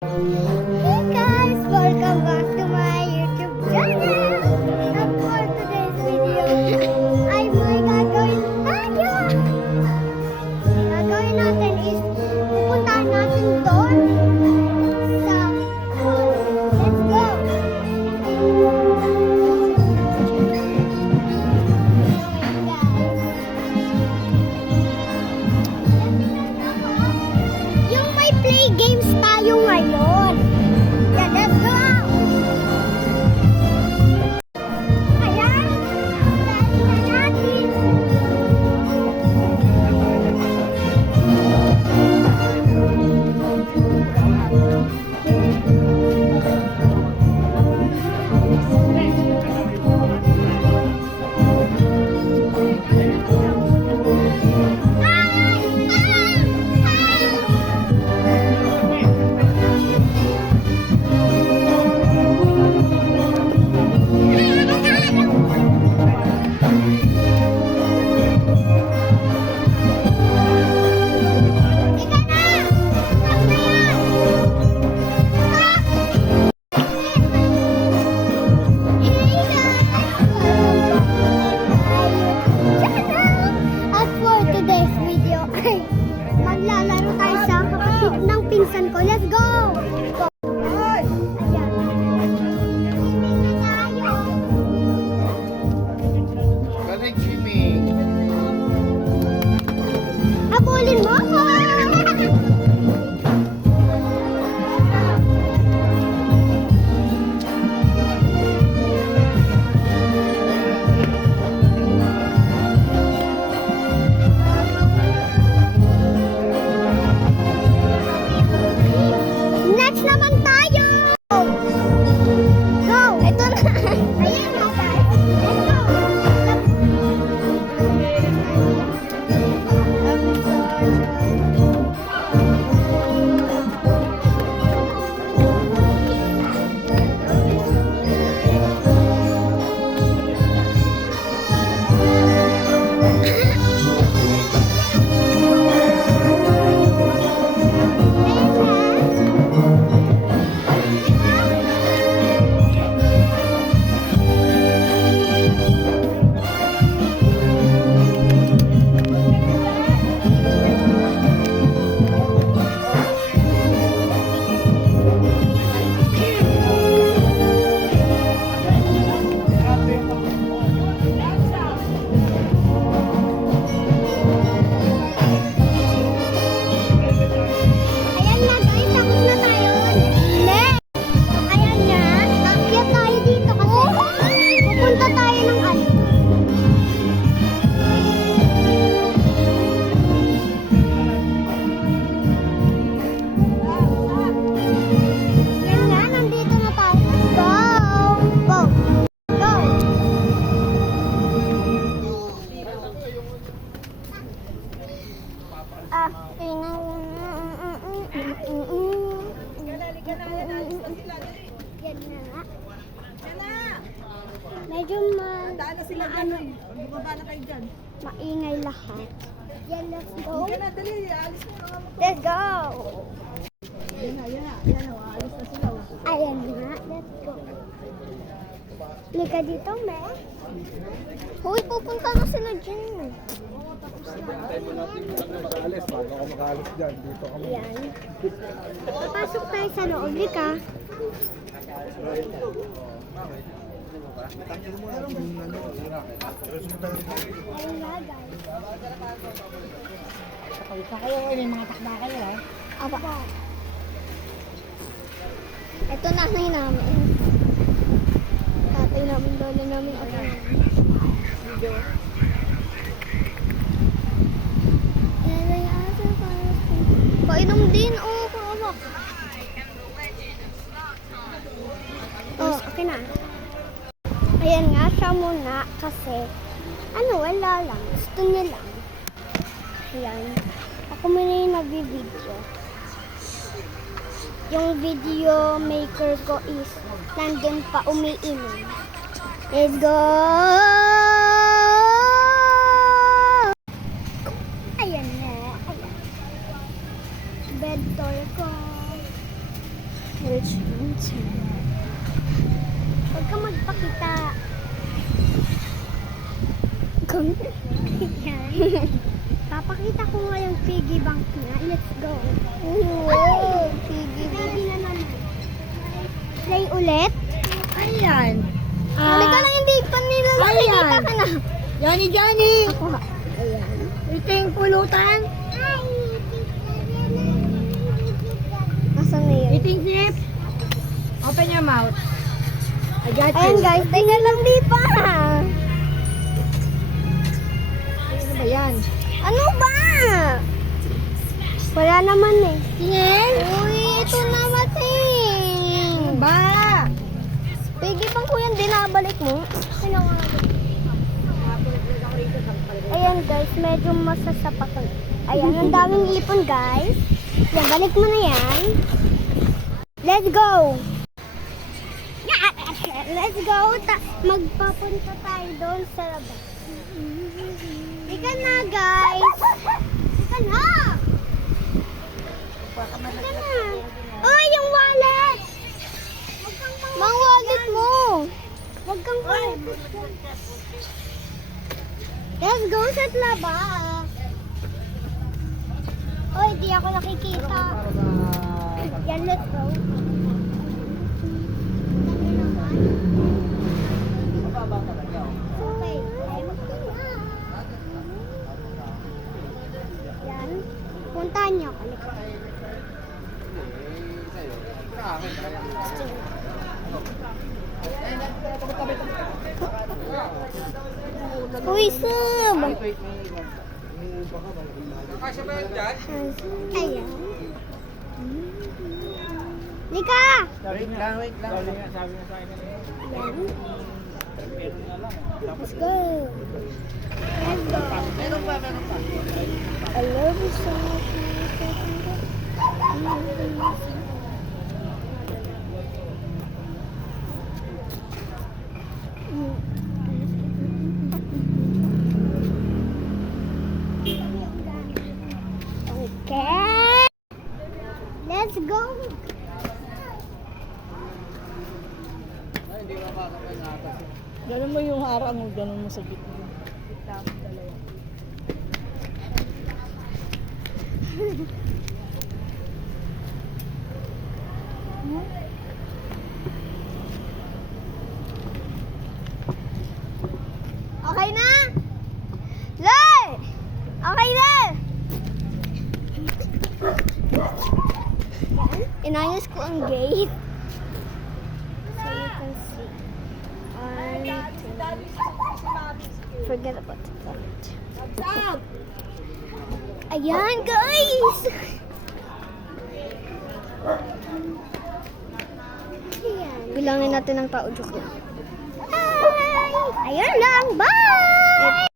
Hey guys, welcome back to my YouTube channel. And for today's video, ay may gagawin tayo. Gagawin natin is pupuntahan natin doon sa mall. Let's go! Yung may play games tayo ngayon. Yeah, let's go! Ayan, dali na natin. At for today's video ay maglalaro tayo sa kapatid ng pinsan ko. Let's go! Ayan. Swimming na tayo. Galing swimming. Habulin mo ako! Next naman tayo! Go! Ito na! Ayan na tayo! Let's go! Ayan na guys, tapos na tayo. Next! Ayan na, akyat tayo dito kasi pupunta tayo ng ano. Yan nga, nandito na tayo. Go! Go! Go! Yan na nga. Medyo Daan na sila dyan. Bumaba na kayo dyan. maingay lahat. Yan, let's go. Yan na, dali. Alis mo na. Let's go! Yan na, yan na. Yan na, alis na sila. Ayan nga, let's go. Lika dito, me. Hoy, pupunta na sila dyan. Tayo mo natin yung mag-aalis. Bago ako mag-aalis dyan. Dito kami. Ayan. Papasok tayo sa loob, Lika. Ayan nga, guys. Pagka kayo, may mga takda kayo eh. Aba. Ito nanay namin. Tatay namin, lola namin. Ako. Painom din, oh, kurama. Oh, okay na. Ayan nga, siya muna kasi, ano, wala lang. Gusto niya lang. Ayan. Ako muna yung nag-video. Yung video maker ko is nandun pa umiinom. Let's go! Ayan na. Ayan. Bed tour ko. Huwag ka magpakita. Yan. Papakita ko nga yung piggy bank niya. Let's go. Wow, piggy bank. Na naman. Play ulit? Ayan. Halika lang, hindi pa nila nakikita Ayan. ka na. Johnny! Ako ha. Ayan. Ito yung pulutan. Asan na yun? Ito yung flip. Open your mouth. I got Ayan you. guys, tingnan lang di pa. Ano ba yan? Ano ba? Wala naman eh. Tingin? Uy, ito naman eh. Ano ba? Piggy bank ko yan, dinabalik mo. Ayan guys, medyo masasapatan. Ayan, ang daming ipon guys. Yan, balik mo na yan. Let's go! Let's go! Magpapunta tayo doon sa labas. Ika na guys! Ika na! Ika na! Oh, yung wallet! Mang wallet mo! Huwag kang Let's go sa labas! Oh, hindi ako nakikita. Yan, let's go. Okay. Yan. Puntahan niyo ako. Uy, sub! Kasya ba yan dyan? Ayan. Lika! Wait lang. Sabi nga sa akin. Yan. Let's go. Let's go. Meron pa. I love you so much. Okay. Let's go. Ganun mo yung harang mo, ganun mo sa gitna. Dalawa. Okay na? Lay! Okay na! Inayos ko ang gate. So you can see. Forget about that. Ayan, guys! Ayan. Bilangin natin ang tao, joke lang. Ayan lang, bye!